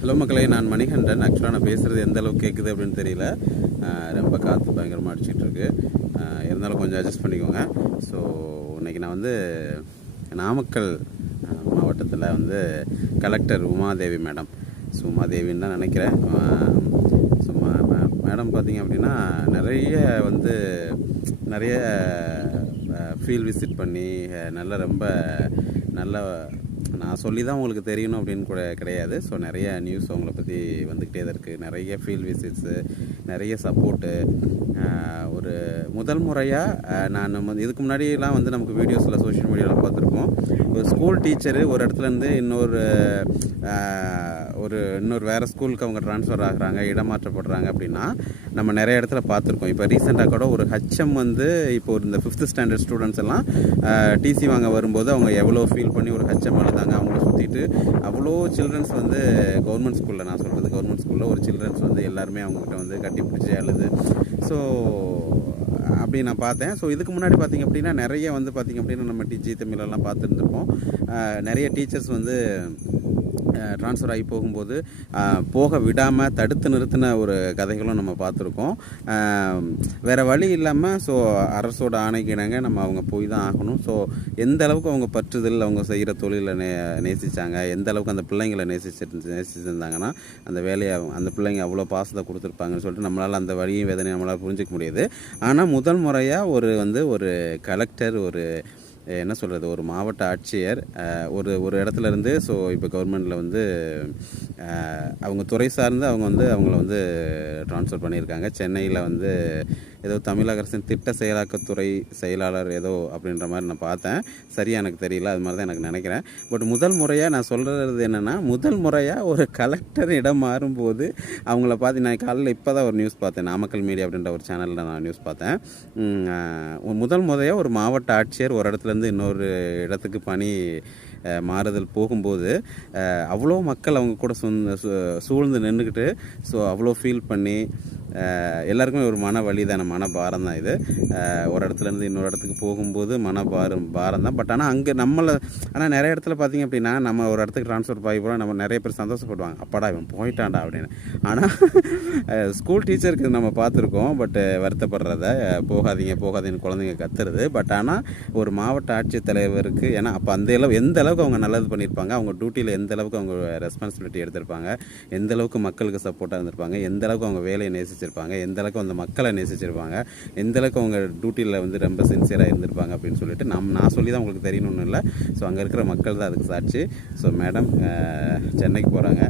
Hello மக்களே, நான் மணிகண்டன். ஆக்சுவலாக நான் பேசுகிறது எந்த அளவுக்கு கேட்குது அப்படின்னு தெரியல. ரொம்ப காற்று பயங்கரமாக அடிச்சிட்ருக்கு. இருந்தாலும் கொஞ்சம் அட்ஜஸ்ட் பண்ணிக்கோங்க. ஸோ இன்றைக்கி நான் வந்து நாமக்கல் மாவட்டத்தில் வந்து கலெக்டர் உமாதேவி மேடம், ஸோ உமாதேவின்னு தான் நினைக்கிறேன். ஸோ மேடம் பார்த்திங்க அப்படின்னா நிறைய ஃபீல்ட் விசிட் பண்ணி ரொம்ப நல்ல, நான் சொல்லி தான் உங்களுக்கு தெரியணும் அப்படின்னு கூட கிடையாது. ஸோ நிறைய நியூஸ் அவங்கள பற்றி வந்துக்கிட்டே தான் இருக்குது. நிறைய ஃபீல்ட் விசிட்ஸு, நிறைய சப்போர்ட்டு. ஒரு முதல் முறையாக நான் இதுக்கு முன்னாடிலாம் வந்து நமக்கு வீடியோஸில் சோஷியல் மீடியாவில் பார்த்துருப்போம். ஒரு ஸ்கூல் டீச்சரு ஒரு இடத்துலேருந்து இன்னொரு வேறு ஸ்கூலுக்கு அவங்க ட்ரான்ஸ்ஃபர் ஆகுறாங்க, இடமாற்றப்படுறாங்க அப்படின்னா நம்ம நிறைய இடத்துல பார்த்துருக்கோம். இப்போ ரீசெண்டாக கூட ஒரு ஹச்எம் வந்து இப்போ இந்த 5th ஸ்டாண்டர்ட் ஸ்டூடெண்ட்ஸ் எல்லாம் டிசி வாங்க வரும்போது அவங்க எவ்வளோ ஃபீல் பண்ணி ஒரு ஹச்எம் அழுதாங்க. அவங்கள சுற்றிட்டு அவ்வளோ சில்ட்ரன்ஸ் வந்து கவர்மெண்ட் ஸ்கூலில், நான் சொல்கிறது கவர்மெண்ட் ஸ்கூலில் ஒரு சில்ட்ரன்ஸ் வந்து எல்லாருமே அவங்ககிட்ட வந்து கட்டி பிடிச்சி அழுது. ஸோ அப்படி நான் பார்த்தேன். ஸோ இதுக்கு முன்னாடி பார்த்திங்க அப்படின்னா நிறைய வந்து பார்த்திங்க அப்படின்னா நம்ம ஜீ தமிழெல்லாம் பார்த்துருந்துருப்போம். நிறைய டீச்சர்ஸ் வந்து ட்ரான்ஸ்ஃபர் ஆகி போகும்போது போக விடாமல் தடுத்து நிறுத்தின ஒரு கதைகளும் நம்ம பார்த்துருக்கோம். வேறு வழி இல்லாமல் ஸோ அரசோட ஆணைக்கு இணங்க நம்ம அவங்க போய் தான் ஆகணும். ஸோ எந்த அளவுக்கு அவங்க பற்றுதல், அவங்க செய்கிற தொழிலை நேசித்தாங்க, எந்த அளவுக்கு அந்த பிள்ளைங்களை நேசிச்சிருந்தாங்கன்னா அந்த வேலையை அந்த பிள்ளைங்க அவ்வளோ பாசத்தை கொடுத்துருப்பாங்கன்னு சொல்லிட்டு நம்மளால் அந்த வழியும் வேதனையும் நம்மளால் புரிஞ்சிக்க முடியாது. ஆனால் முதல் முறையாக ஒரு கலெக்டர், என்ன சொல்கிறது, ஒரு மாவட்ட ஆட்சியர் ஒரு இடத்துல இருந்து, ஸோ இப்போ கவர்மெண்ட்டில் வந்து அவங்க துறை சார்ந்து அவங்கள வந்து ட்ரான்ஸ்ஃபர் பண்ணியிருக்காங்க. சென்னையில் வந்து ஏதோ தமிழக அரசின் திட்ட செயலாக்கத்துறை செயலாளர் ஏதோ அப்படின்ற மாதிரி நான் பார்த்தேன். சரியாக எனக்கு தெரியல, அது மாதிரி தான் எனக்கு நினைக்கிறேன். பட் முதல் முறையாக நான் சொல்கிறது என்னென்னா, முதல் முறையாக ஒரு கலெக்டர் இடம் மாறும்போது அவங்கள பார்த்து நான் காலையில் இப்போ தான் ஒரு நியூஸ் பார்த்தேன். நாமக்கல் மீடியா அப்படின்ற ஒரு சேனலில் நான் நியூஸ் பார்த்தேன். முதல் முறையாக ஒரு மாவட்ட ஆட்சியர் ஒரு இடத்துலேருந்து இன்னொரு இடத்துக்கு பணி மாறுதல் போகும்போது அவ்வளோ மக்கள் அவங்க கூட சூழ்ந்து நின்றுக்கிட்டு, ஸோ அவ்வளோ ஃபீல் பண்ணி எல்லாருக்குமே ஒரு மன வலி தானே, மன பாரம் தான் இது. ஒரு இடத்துலேருந்து இன்னொரு இடத்துக்கு போகும்போது பாரம் தான். பட் ஆனால் நிறைய இடத்துல பார்த்திங்க அப்படின்னா நம்ம ஒரு இடத்துக்கு ட்ரான்ஸ்ஃபர் ஆகி போகிறோம், நம்ம நிறைய பேர் சந்தோஷப்படுவாங்க, அப்பாடா இவன் போயிட்டான்டா அப்படின்னு. ஆனால் ஸ்கூல் டீச்சருக்கு நம்ம பார்த்துருக்கோம், பட் வருத்தப்படுறத போகாதீங்கன்னு குழந்தைங்க கத்துறது. பட் ஆனால் ஒரு மாவட்ட ஆட்சித்தலைவருக்கு, ஏன்னா அப்போ எந்த அளவுக்கு அவங்க நல்லது பண்ணியிருப்பாங்க, அவங்க டியூட்டியில் எந்த அளவுக்கு அவங்க ரெஸ்பான்சிபிலிட்டி எடுத்திருப்பாங்க, எந்த அளவுக்கு மக்களுக்கு சப்போர்ட்டாக இருந்திருப்பாங்க, எந்த அளவுக்கு அவங்க வேலையை நேசிச்சிருப்பாங்க, எந்த அளவுக்கு அந்த மக்களை நேசிச்சிருப்பாங்க, எந்த அளவுக்கு அவங்க டியூட்டியில் வந்து ரொம்ப சின்சியராக இருந்திருப்பாங்க அப்படின்னு சொல்லிட்டு நான் சொல்லி தான் உங்களுக்கு தெரியணும்னு இல்லை. ஸோ அங்கே இருக்கிற மக்கள் தான் அதுக்கு சாட்சி. ஸோ மேடம் சென்னைக்கு போகிறாங்க.